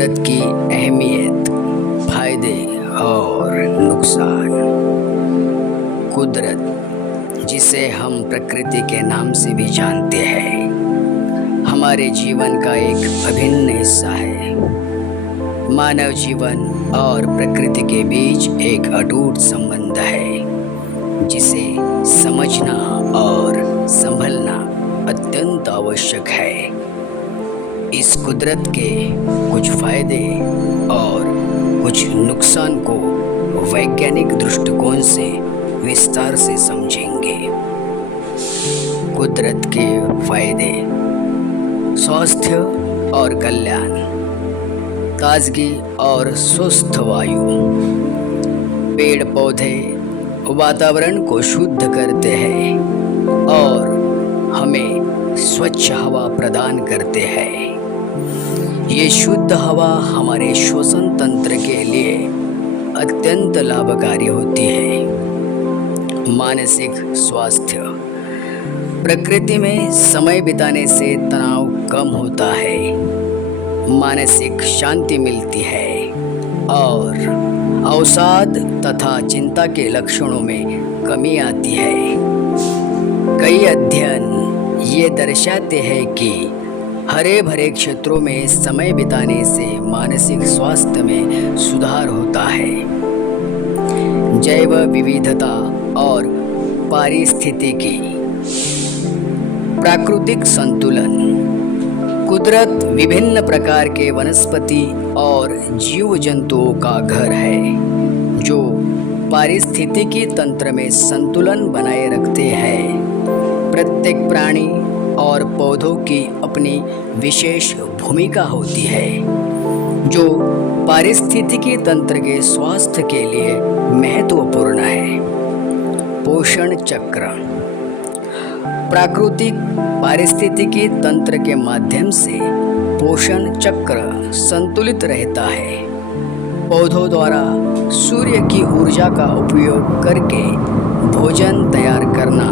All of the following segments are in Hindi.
कुदरत की अहमियत, फायदे और नुकसान। कुदरत, जिसे हम प्रकृति के नाम से भी जानते हैं, हमारे जीवन का एक अभिन्न हिस्सा है। मानव जीवन और प्रकृति के बीच एक अटूट संबंध है, जिसे समझना और संभलना अत्यंत आवश्यक है। इस कुदरत के कुछ फायदे और कुछ नुकसान को वैज्ञानिक दृष्टिकोण से विस्तार से समझेंगे। कुदरत के फायदे: स्वास्थ्य और कल्याण, ताजगी और स्वस्थ वायु। पेड़ पौधे वातावरण को शुद्ध करते हैं और हमें स्वच्छ हवा प्रदान करते हैं। ये शुद्ध हवा हमारे श्वसन तंत्र के लिए अत्यंत लाभकारी होती है। मानसिक स्वास्थ्य: प्रकृति में समय बिताने से तनाव कम होता है, मानसिक शांति मिलती है और अवसाद तथा चिंता के लक्षणों में कमी आती है। कई अध्ययन ये दर्शाते हैं कि हरे भरे क्षेत्रों में समय बिताने से मानसिक स्वास्थ्य में सुधार होता है। जैव विविधता और पारिस्थितिकी। प्राकृतिक संतुलन: कुदरत विभिन्न प्रकार के वनस्पति और जीव जंतुओं का घर है, जो पारिस्थितिकी तंत्र में संतुलन बनाए रखते हैं। प्रत्येक प्राणी और पौधों की अपनी विशेष भूमिका होती है, जो पारिस्थितिकी तंत्र के स्वास्थ्य के लिए महत्वपूर्ण है। पोषण चक्र: प्राकृतिक पारिस्थितिकी तंत्र के माध्यम से पोषण चक्र संतुलित रहता है। पौधों द्वारा सूर्य की ऊर्जा का उपयोग करके भोजन तैयार करना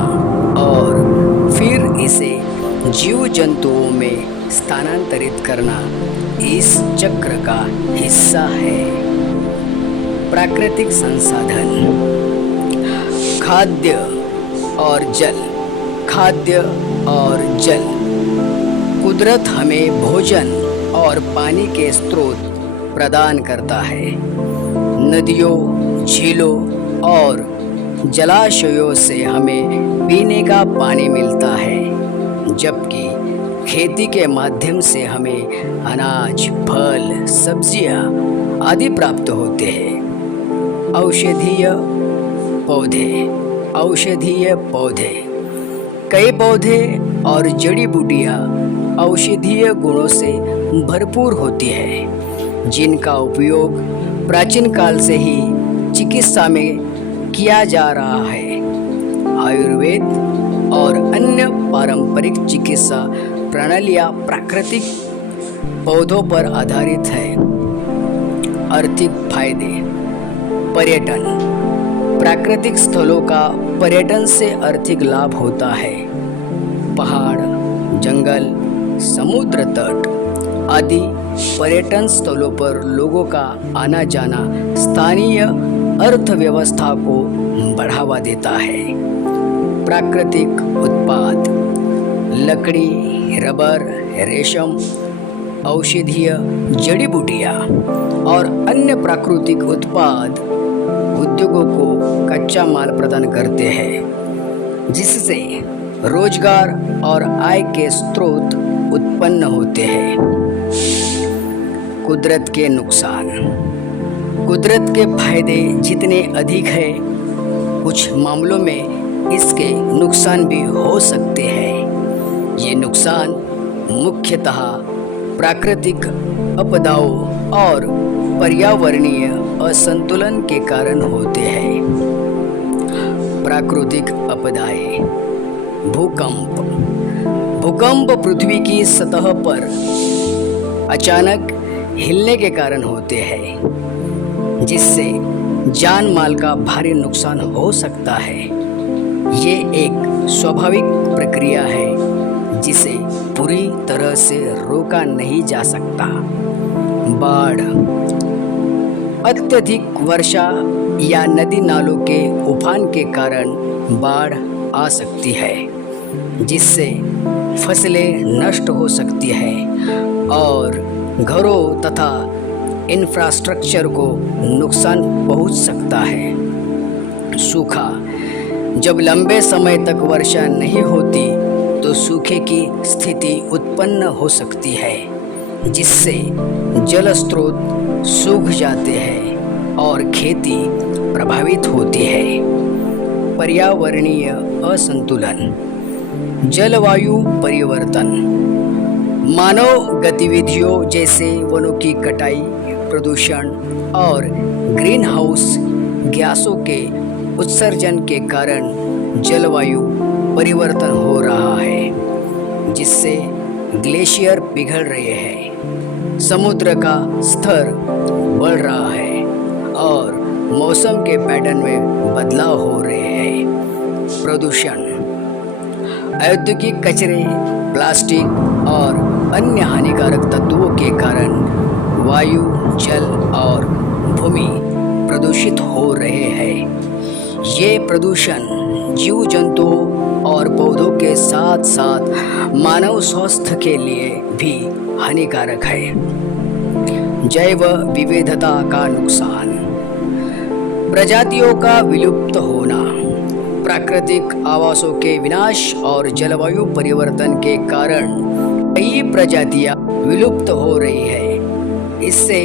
और फिर इसे जीव जंतुओं में स्थानांतरित करना इस चक्र का हिस्सा है। प्राकृतिक संसाधन: खाद्य और जल। खाद्य और जल: कुदरत हमें भोजन और पानी के स्रोत प्रदान करता है। नदियों, झीलों और जलाशयों से हमें पीने का पानी मिलता है, जबकि खेती के माध्यम से हमें अनाज, फल, सब्जियां आदि प्राप्त होते हैं। औषधीय पौधे। औषधीय पौधे: कई पौधे और जड़ी बूटियां औषधीय गुणों से भरपूर होती है, जिनका उपयोग प्राचीन काल से ही चिकित्सा में किया जा रहा है। आयुर्वेद और अन्य पारंपरिक चिकित्सा प्रणालियाँ प्राकृतिक पौधों पर आधारित है। आर्थिक फायदे: पर्यटन। प्राकृतिक स्थलों का पर्यटन से आर्थिक लाभ होता है। पहाड़, जंगल, समुद्र तट आदि पर्यटन स्थलों पर लोगों का आना जाना स्थानीय अर्थव्यवस्था को बढ़ावा देता है। प्राकृतिक उत्पाद: लकड़ी, रबर, रेशम, औषधीय जड़ी बूटियाँ और अन्य प्राकृतिक उत्पाद उद्योगों को कच्चा माल प्रदान करते हैं, जिससे रोजगार और आय के स्रोत उत्पन्न होते हैं। कुदरत के नुकसान: कुदरत के फायदे जितने अधिक हैं, कुछ मामलों में इसके नुकसान भी हो सकते हैं। ये नुकसान मुख्यतः प्राकृतिक आपदाओं और पर्यावरणीय असंतुलन के कारण होते हैं। प्राकृतिक आपदाएं: भूकंप। भूकंप पृथ्वी की सतह पर अचानक हिलने के कारण होते हैं, जिससे जान माल का भारी नुकसान हो सकता है। ये एक स्वाभाविक प्रक्रिया है जिसे पूरी तरह से रोका नहीं जा सकता। बाढ़, अत्यधिक वर्षा या नदी नालों के उफान के कारण बाढ़ आ सकती है, जिससे फसलें नष्ट हो सकती है और घरों तथा इंफ्रास्ट्रक्चर को नुकसान पहुंच सकता है। सूखा, जब लंबे समय तक वर्षा नहीं होती तो सूखे की स्थिति उत्पन्न हो सकती है, जिससे जल स्रोत सूख जाते हैं और खेती प्रभावित होती है। पर्यावरणीय असंतुलन, जलवायु परिवर्तन, मानव गतिविधियों जैसे वनों की कटाई, प्रदूषण और ग्रीन हाउस गैसों के उत्सर्जन के कारण जलवायु परिवर्तन हो रहा है, जिससे ग्लेशियर पिघल रहे हैं, समुद्र का स्तर बढ़ रहा है और मौसम के पैटर्न में बदलाव हो रहे हैं। प्रदूषण, औद्योगिक कचरे, प्लास्टिक और अन्य हानिकारक तत्वों के कारण वायु, जल और भूमि प्रदूषित हो रहे हैं। ये प्रदूषण जीव जंतुओं और पौधों के साथ साथ मानव स्वास्थ्य के लिए भी हानिकारक है। जैव विविधता का नुकसान, प्रजातियों का विलुप्त होना, प्राकृतिक आवासों के विनाश और जलवायु परिवर्तन के कारण कई प्रजातियां विलुप्त हो रही है। इससे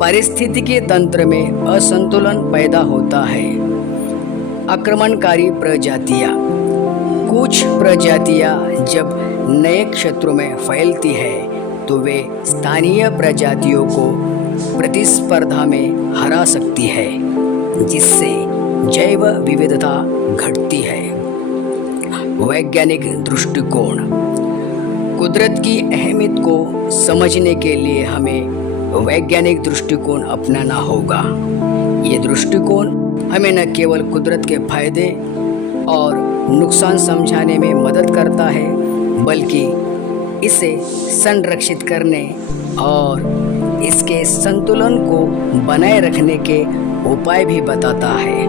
पारिस्थितिकी तंत्र में असंतुलन पैदा होता है। आक्रमणकारी प्रजातियां, कुछ प्रजातियां जब नए क्षेत्रों में फैलती है तो वे स्थानीय प्रजातियों को प्रतिस्पर्धा में हरा सकती है, जिससे जैव विविधता घटती है। वैज्ञानिक दृष्टिकोण, कुदरत की अहमियत को समझने के लिए हमें वैज्ञानिक दृष्टिकोण अपनाना होगा। ये दृष्टिकोण हमें न केवल कुदरत के फायदे और नुकसान समझाने में मदद करता है, बल्कि इसे संरक्षित करने और इसके संतुलन को बनाए रखने के उपाय भी बताता है।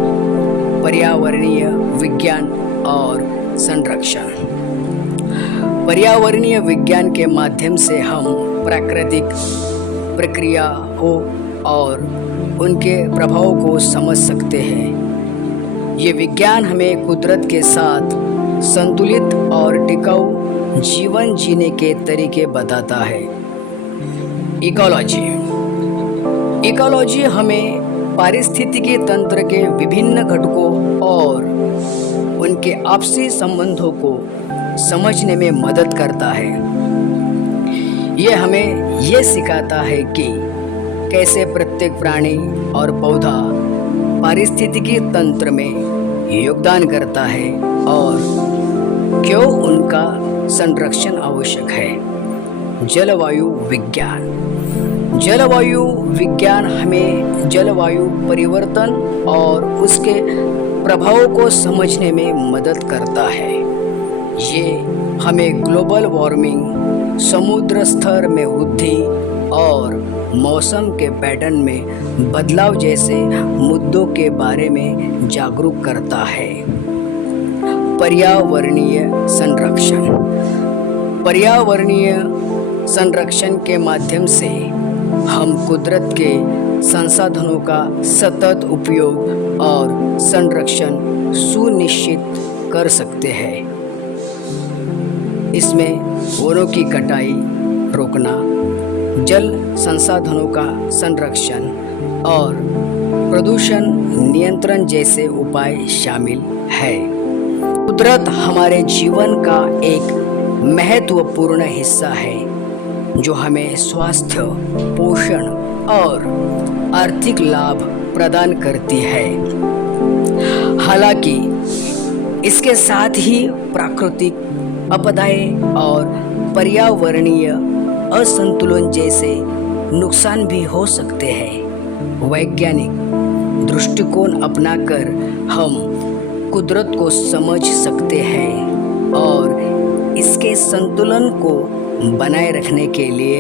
पर्यावरणीय विज्ञान और संरक्षण, पर्यावरणीय विज्ञान के माध्यम से हम प्राकृतिक प्रक्रियाओं और उनके प्रभाव को समझ सकते हैं। ये विज्ञान हमें कुदरत के साथ संतुलित और टिकाऊ जीवन जीने के तरीके बताता है। इकोलॉजी, इकोलॉजी हमें पारिस्थितिकी तंत्र के विभिन्न घटकों और उनके आपसी संबंधों को समझने में मदद करता है। ये हमें ये सिखाता है कि कैसे प्रत्येक प्राणी और पौधा पारिस्थितिकी तंत्र में योगदान करता है और क्यों उनका संरक्षण आवश्यक है। जलवायु विज्ञान, जलवायु विज्ञान हमें जलवायु परिवर्तन और उसके प्रभाव को समझने में मदद करता है। ये हमें ग्लोबल वार्मिंग, समुद्र स्तर में वृद्धि और मौसम के पैटर्न में बदलाव जैसे मुद्दों के बारे में जागरूक करता है। पर्यावरणीय संरक्षण, पर्यावरणीय संरक्षण के माध्यम से हम कुदरत के संसाधनों का सतत उपयोग और संरक्षण सुनिश्चित कर सकते हैं। इसमें वनों की कटाई रोकना, जल संसाधनों का संरक्षण और प्रदूषण नियंत्रण जैसे उपाय शामिल है। कुदरत हमारे जीवन का एक महत्वपूर्ण हिस्सा है जो हमें स्वास्थ्य, पोषण और आर्थिक लाभ प्रदान करती है। हालांकि इसके साथ ही प्राकृतिक आपदाएं और पर्यावरणीय असंतुलन जैसे नुकसान भी हो सकते हैं। वैज्ञानिक दृष्टिकोण अपनाकर हम कुदरत को समझ सकते हैं और इसके संतुलन को बनाए रखने के लिए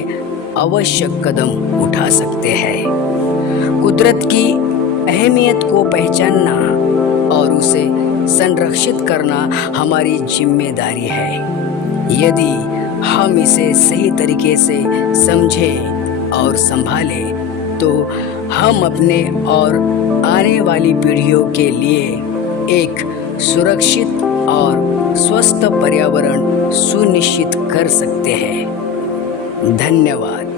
आवश्यक कदम उठा सकते हैं। कुदरत की अहमियत को पहचानना और उसे संरक्षित करना हमारी जिम्मेदारी है। यदि हम इसे सही तरीके से समझें और संभालें तो हम अपने और आने वाली पीढ़ियों के लिए एक सुरक्षित और स्वस्थ पर्यावरण सुनिश्चित कर सकते हैं। धन्यवाद।